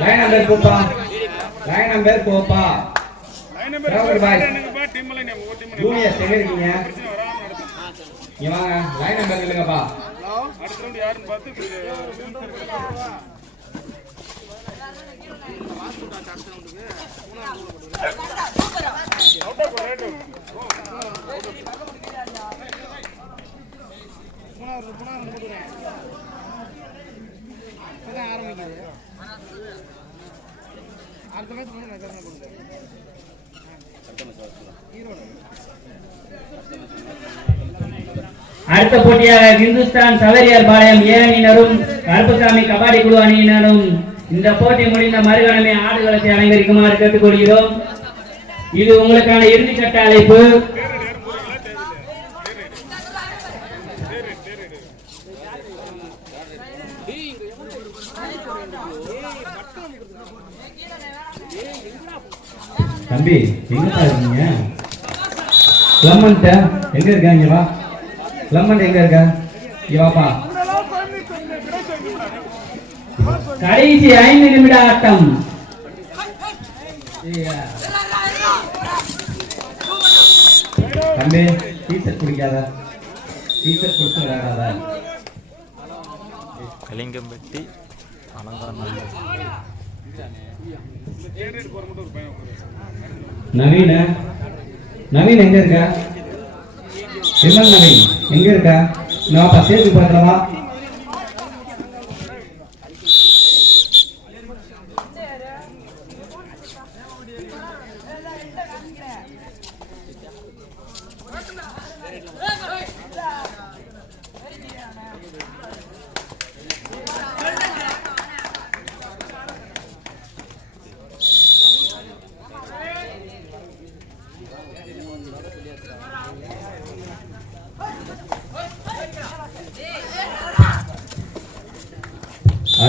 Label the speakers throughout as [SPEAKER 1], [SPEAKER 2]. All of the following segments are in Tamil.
[SPEAKER 1] லைன் நம்பர் போப்பா. லைன் நம்பர் போப்பா. ராகுல் பாய் ஜூனியர் எங்க இருக்கீங்க இங்க வாங்க லைன் நம்பர் இல்லைங்கப்பா
[SPEAKER 2] அடுத்த அடுத்த போட்டியாக இந்துஸ்தான் சவரியார் பாளையம் ஏ அணியினரும் கருப்புசாமி கபாடி குழு அணியினரும் இந்த போட்டி முடிந்த மறுகணமே ஆடுகளத்தை அலங்கரிக்குமாறு கேட்டுக்கொள்கிறோம். இது உங்களுக்கான இறுதிக்கட்ட அழைப்பு.
[SPEAKER 1] தம்பி எங்கப்பா இருக்கீங்க? லம்மன்ட்ட எங்க இருக்க? இங்க வா. லம்மன் எங்க இருக்க? இங்க வாப்பா.
[SPEAKER 2] கடைசி ஐந்து நிமிட ஆட்டம்.
[SPEAKER 1] தம்பி டீச்சர் குடிக்காத. டீச்சர் கொடுத்து விளையாடாத.
[SPEAKER 3] கலிங்கம்பட்டி
[SPEAKER 1] நவீன நவீன் எங்க இருக்க? விமல் நவீன் எங்க இருக்க? நான் வாப்பா சேர்த்து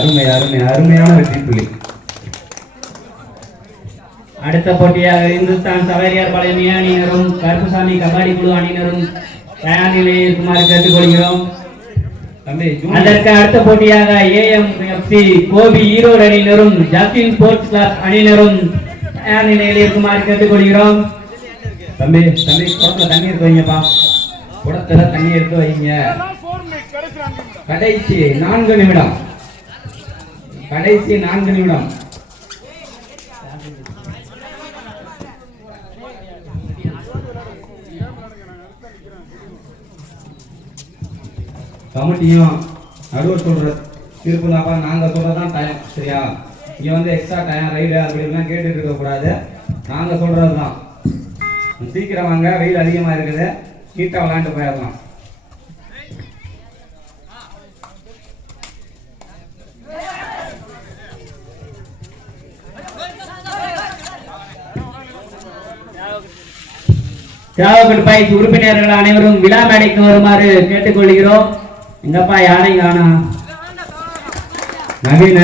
[SPEAKER 1] அருமை அருமை அருமையான வெற்றி புள்ளி
[SPEAKER 2] அடுத்த போட்டியாக இந்துஸ்தான் சவரியார் ஏ அணியினரும் கருப்புசாமி கபாடி குழு அணியினரும் தயார் நிலையில் இருக்குமாறு கேட்டுக்கொள்கிறோம் அதற்கு அடுத்த போட்டியாக ஏஎம்எஃப்சி கோபி ஈரோடு அணியினரும் ஜஸ்டின் ஸ்போர்ட்ஸ் கிளப் அணியினரும் தயார் நிலையில் இருக்குமாறு கேட்டுக்கொள்கிறோம்.
[SPEAKER 1] தம்பி தம்பி குடத்துல தண்ணி எடுத்து வைங்கப்பா. குடத்துல தண்ணி எடுத்து வைங்க. கடைசி நான்கு நிமிடம். கடைசி நான்கு நிமிடம். கமிட்டியும் நடுவர் சொல்ற தீர்ப்புலாப்பா நாங்க சொல்றதான் டைம் சரியா? இங்க வந்து எக்ஸ்ட்ரா டைம் ரைடு அப்படின்லாம் கேட்டுட்டு இருக்க கூடாது. நாங்க சொல்றதுதான். சீக்கிரம் வாங்க வெயில் அதிகமா இருக்குது. கீட்டா விளையாண்டு போயிடலாம்.
[SPEAKER 2] திராவகர் பயிற்சி உறுப்பினர்கள் அனைவரும் விழா மேடைக்கு வருமாறு கேட்டுக்கொள்கிறோம். எங்கப்பா யானை காணா
[SPEAKER 1] நவீன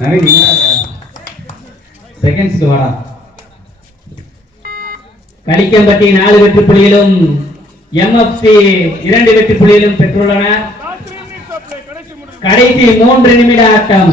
[SPEAKER 1] நவீன் செகண்ட்ஸ்க்கு வாடா.
[SPEAKER 2] கலிக்கம்பட்டி நாலு வெற்றி புள்ளிகளும் எம்எஃப்சி இரண்டு வெற்றி புள்ளிகளும் பெற்றுள்ளன. கடைசி மூன்று நிமிட ஆட்டம்.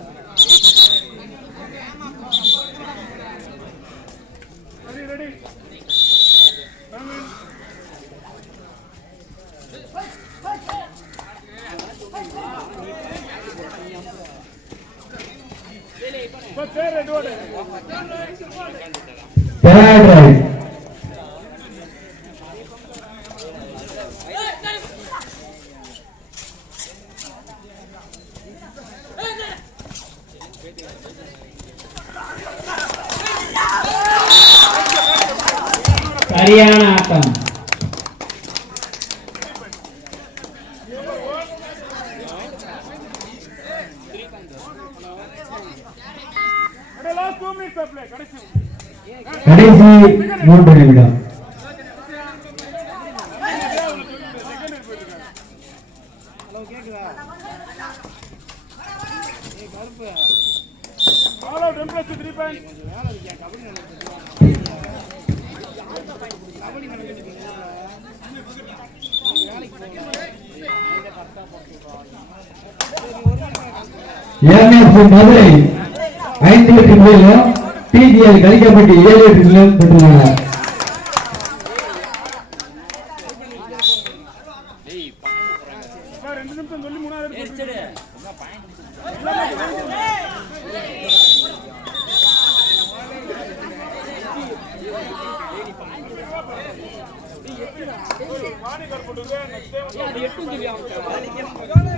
[SPEAKER 1] Bye, bye.
[SPEAKER 2] சரியான ஆட்டம்.
[SPEAKER 4] கடைசி மூன்று நிமிடம். எம்எஃப் மதுரை ஐந்து வெற்றி புள்ளிகளும் டிஜிஎல் கலிக்கப்பட்டு ஏழு வெற்றி புள்ளிகளும் பெற்றுள்ளனர்.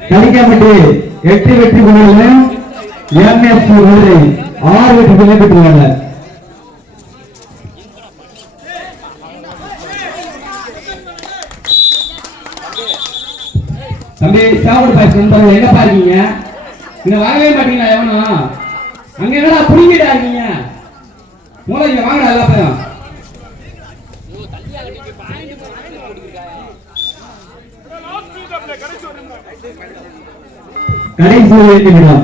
[SPEAKER 4] கலிக்கப்பட்டு எட்டு வெற்றி புள்ளிகளும் எம்எஃப் மதுரை ஆறு வெற்றி புள்ளிகளும் பெற்றுள்ளனர்
[SPEAKER 1] தம்பி சாப்பிடு பாய்ச்சி நண்பர்கள் எங்கப்பா இருக்கீங்க? இங்க மாட்டீங்களா எவனும் அங்க என்னடா புடிங்கிட்டா இருக்கீங்க? மூளை இங்க வாங்கடா எல்லா
[SPEAKER 4] கடைசி நிமிடம்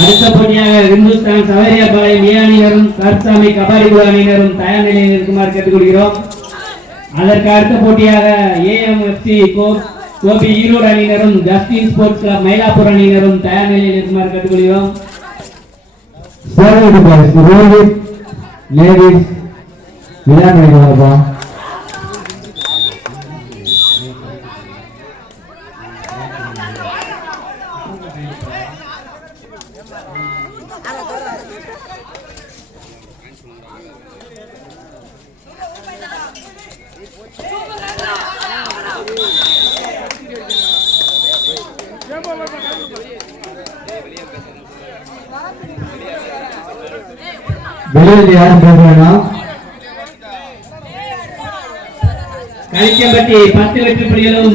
[SPEAKER 2] அடுத்த போட்டியாக இந்துஸ்தான் சவேரியாபாளையம் ஏ அணியினரும் கருசாமி கபாடி குழு அணியினரும் தயார் நிலையில் இருக்குமாறு கேட்டுக்கொள்கிறோம். அதற்கு அடுத்த போட்டியாக ஏஎம்எஃப்சி கோபி ஈரோடு அணியினரும் ஜஸ்டின் ஸ்போர்ட்ஸ் கிளப் மயிலாப்பூர் அணியினரும் தயார் நிலையில் இருக்குமாறு கேட்டுக்கொள்கிறோம்.
[SPEAKER 4] லேடிஸ் பாய்ஸ் ரோஹித் லேடிஸ் விளையாடுறீங்களா வெளியில் யாரும் போக வேணாம்
[SPEAKER 2] பத்து வெற்றி புள்ளிகளும்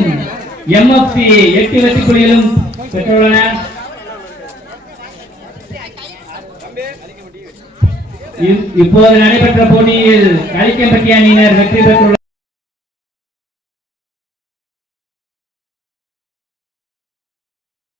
[SPEAKER 2] எம்எஃப்சி எட்டு வெற்றி புள்ளிகளும் பெற்றுள்ளன இப்போது நடைபெற்ற போட்டியில் கலிக்கம்பட்டி அணியினர் வெற்றி பெற்றுள்ளனர்.